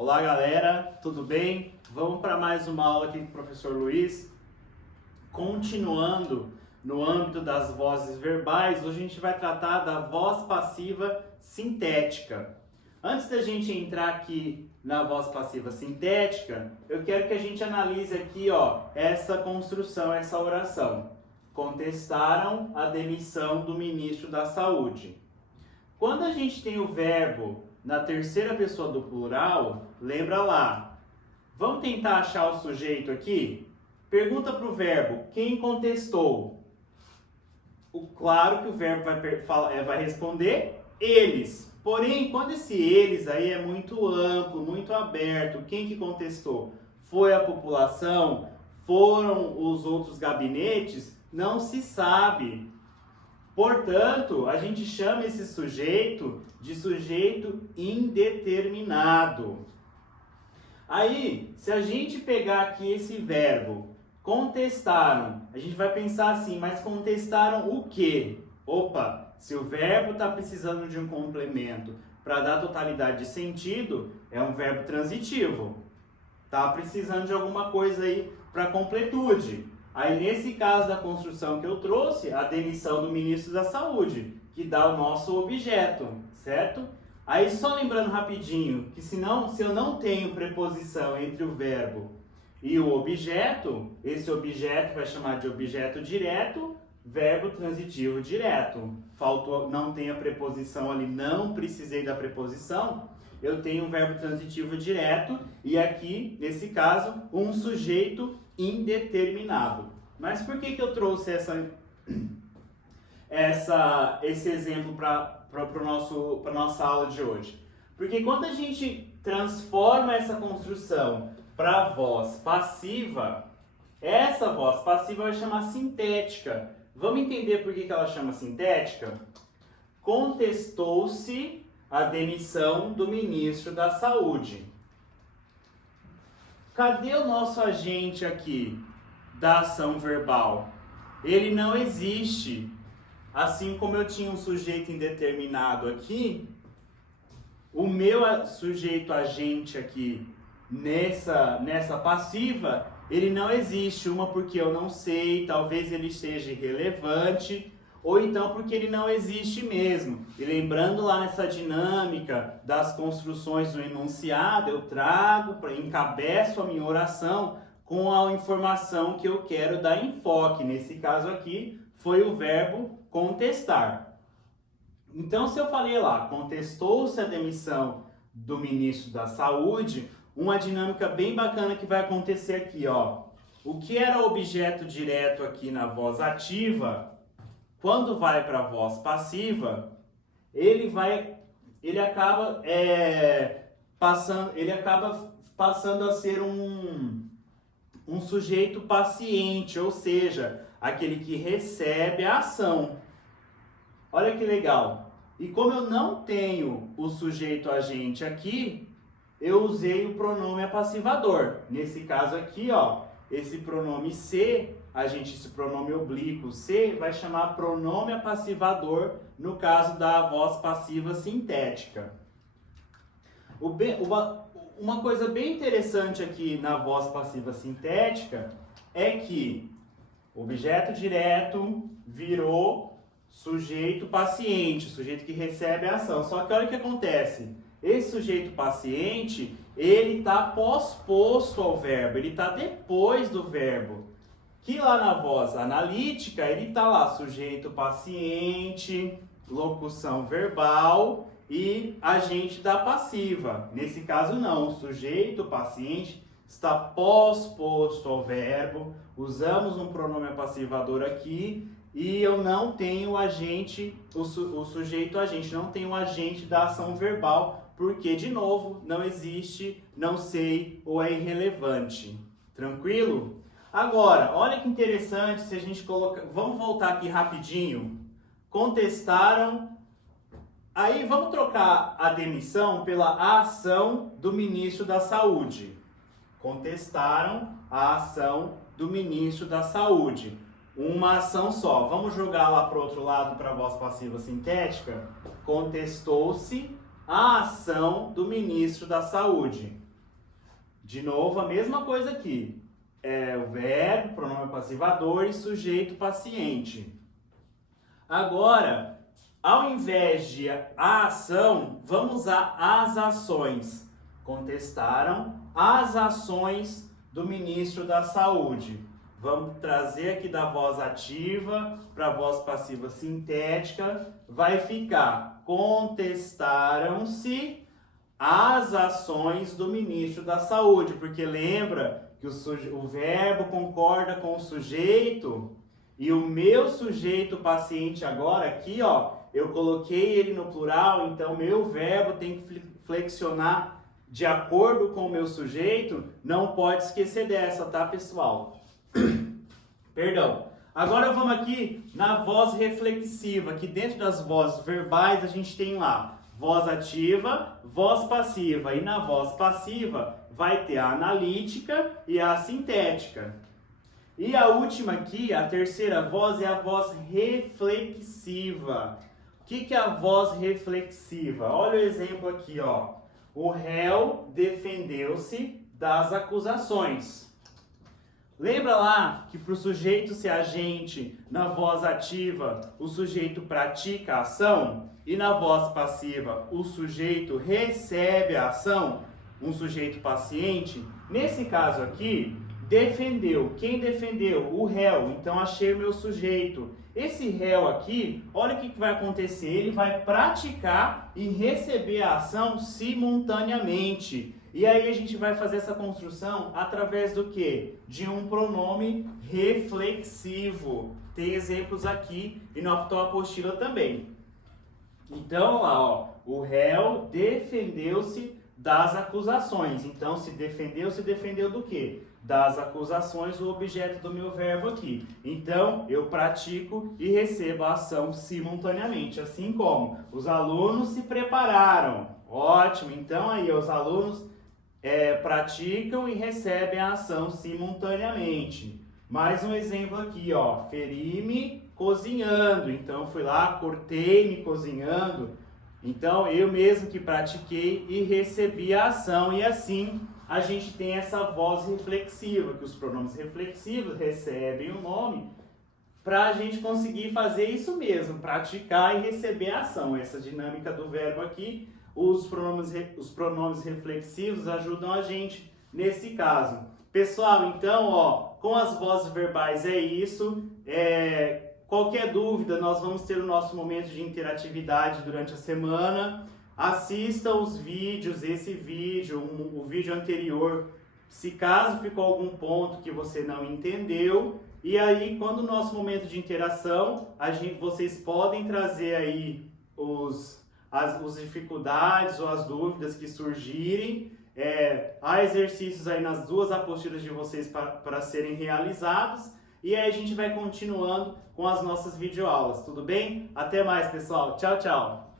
Olá galera, tudo bem? Vamos para mais uma aula aqui com o professor Luiz. Continuando no âmbito das vozes verbais, hoje a gente vai tratar da voz passiva sintética. Antes da gente entrar aqui na voz passiva sintética, eu quero que a gente analise aqui, essa construção, essa oração. Contestaram a demissão do ministro da Saúde. Quando a gente tem o verbo na terceira pessoa do plural, lembra lá. Vamos tentar achar o sujeito aqui? Pergunta para o verbo, quem contestou? Claro que o verbo vai responder eles. Porém, quando esse eles aí é muito amplo, muito aberto, quem que contestou? Foi a população? Foram os outros gabinetes? Não se sabe. Portanto, a gente chama esse sujeito de sujeito indeterminado. Aí, se a gente pegar aqui esse verbo, contestaram, a gente vai pensar assim, mas contestaram o quê? Opa, se o verbo está precisando de um complemento para dar totalidade de sentido, é um verbo transitivo. Está precisando de alguma coisa aí para completude. Aí, nesse caso da construção que eu trouxe, a demissão do ministro da Saúde, que dá o nosso objeto, certo? Aí, só lembrando rapidinho, que se eu não tenho preposição entre o verbo e o objeto, esse objeto vai chamar de objeto direto, verbo transitivo direto. Não tem a preposição ali, não precisei da preposição, eu tenho um verbo transitivo direto e aqui, nesse caso, um sujeito indeterminado. Mas por que eu trouxe esse exemplo para a nossa aula de hoje? Porque quando a gente transforma essa construção para a voz passiva, essa voz passiva vai chamar sintética. Vamos entender por que ela chama sintética? Contestou-se a demissão do ministro da Saúde. Cadê o nosso agente aqui da ação verbal? Ele não existe. Assim como eu tinha um sujeito indeterminado aqui, o meu sujeito agente aqui nessa passiva, ele não existe. Uma porque eu não sei, talvez ele seja irrelevante, ou então porque ele não existe mesmo. E lembrando lá nessa dinâmica das construções do enunciado, eu encabeço a minha oração com a informação que eu quero dar enfoque. Nesse caso aqui, foi o verbo contestar. Então, se eu falei lá, contestou-se a demissão do ministro da Saúde, uma dinâmica bem bacana que vai acontecer aqui, O que era objeto direto aqui na voz ativa, quando vai para a voz passiva, ele acaba passando a ser um sujeito paciente, ou seja, aquele que recebe a ação. Olha que legal. E como eu não tenho o sujeito agente aqui, eu usei o pronome apassivador. Nesse caso aqui, esse pronome se, esse pronome oblíquo se, vai chamar pronome apassivador no caso da voz passiva sintética. Uma coisa bem interessante aqui na voz passiva sintética é que objeto direto virou sujeito paciente, sujeito que recebe a ação. Só que olha o que acontece. Esse sujeito paciente, ele está posposto ao verbo, ele está depois do verbo. Que lá na voz analítica, ele está lá, sujeito paciente, locução verbal e agente da passiva. Nesse caso não, o sujeito paciente está posposto ao verbo, usamos um pronome apassivador aqui e eu não tenho agente, o sujeito agente, não tenho agente da ação verbal, porque, de novo, não existe, não sei ou é irrelevante. Tranquilo? Agora, olha que interessante se a gente colocar... Vamos voltar aqui rapidinho. Contestaram. Aí, vamos trocar a demissão pela ação do ministro da Saúde. Contestaram a ação do ministro da Saúde. Uma ação só. Vamos jogar lá para o outro lado, para a voz passiva sintética. Contestou-se a ação do ministro da Saúde. De novo, a mesma coisa aqui. O verbo, pronome passivador e sujeito paciente. Agora, ao invés de a ação, vamos usar as ações. Contestaram as ações do ministro da Saúde. Vamos trazer aqui da voz ativa para a voz passiva sintética. Vai ficar: contestaram-se as ações do ministro da Saúde. Porque lembra que o verbo concorda com o sujeito? E o meu sujeito paciente agora aqui, ó, eu coloquei ele no plural, então meu verbo tem que flexionar de acordo com o meu sujeito. Não pode esquecer dessa, tá, pessoal? Perdão. Agora vamos aqui na voz reflexiva, que dentro das vozes verbais a gente tem lá voz ativa, voz passiva, e na voz passiva vai ter a analítica e a sintética. E a última aqui, a terceira voz, é a voz reflexiva. O que é a voz reflexiva? Olha o exemplo aqui, ó. O réu defendeu-se das acusações. Lembra lá que para o sujeito ser agente, na voz ativa, o sujeito pratica a ação? E na voz passiva, o sujeito recebe a ação? Um sujeito paciente? Nesse caso aqui, defendeu. Quem defendeu? O réu. Então, achei o meu sujeito. Esse réu aqui, olha o que vai acontecer. Ele vai praticar e receber a ação simultaneamente. E aí a gente vai fazer essa construção através do quê? De um pronome reflexivo. Tem exemplos aqui e na apostila também. Então, lá, ó, o réu defendeu-se das acusações. Então, se defendeu do quê? Das acusações, o objeto do meu verbo aqui. Então, eu pratico e recebo a ação simultaneamente. Assim como os alunos se prepararam. Ótimo! Então, aí, os alunos praticam e recebem a ação simultaneamente. Mais um exemplo aqui, ó. Feri-me cozinhando. Então, fui lá, cortei-me cozinhando. Então, eu mesmo que pratiquei e recebi a ação. E assim, a gente tem essa voz reflexiva, que os pronomes reflexivos recebem o nome para a gente conseguir fazer isso mesmo, praticar e receber a ação. Essa dinâmica do verbo aqui, os pronomes reflexivos ajudam a gente nesse caso. Pessoal, então, ó, com as vozes verbais é isso. Qualquer dúvida, nós vamos ter o nosso momento de interatividade durante a semana. Assista os vídeos, esse vídeo, o vídeo anterior, se caso ficou algum ponto que você não entendeu. E aí, quando o nosso momento de interação, vocês podem trazer aí as dificuldades ou as dúvidas que surgirem. Há exercícios aí nas duas apostilas de vocês para serem realizados. E aí a gente vai continuando com as nossas videoaulas, tudo bem? Até mais, pessoal. Tchau, tchau!